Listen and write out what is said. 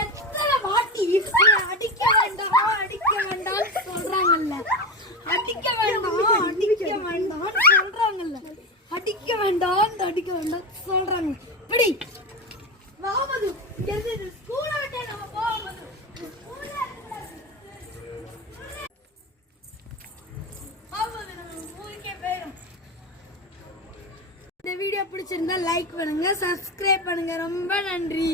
எத்தனை வாட்டி அடிக்க வேண்டாம் சொல்றாங்கல்ல, அடிக்க வேண்டாம் சொல்றாங்கல்ல, அடிக்க வேண்டாம் சொல்றாங்க. இப்படி வாமது ஸ்கூல விட்டு நம்ம போவோம். இந்த வீடியோ பிடிச்சிருந்தா லைக் பண்ணுங்க, சப்ஸ்கிரைப் பண்ணுங்க. ரொம்ப நன்றி.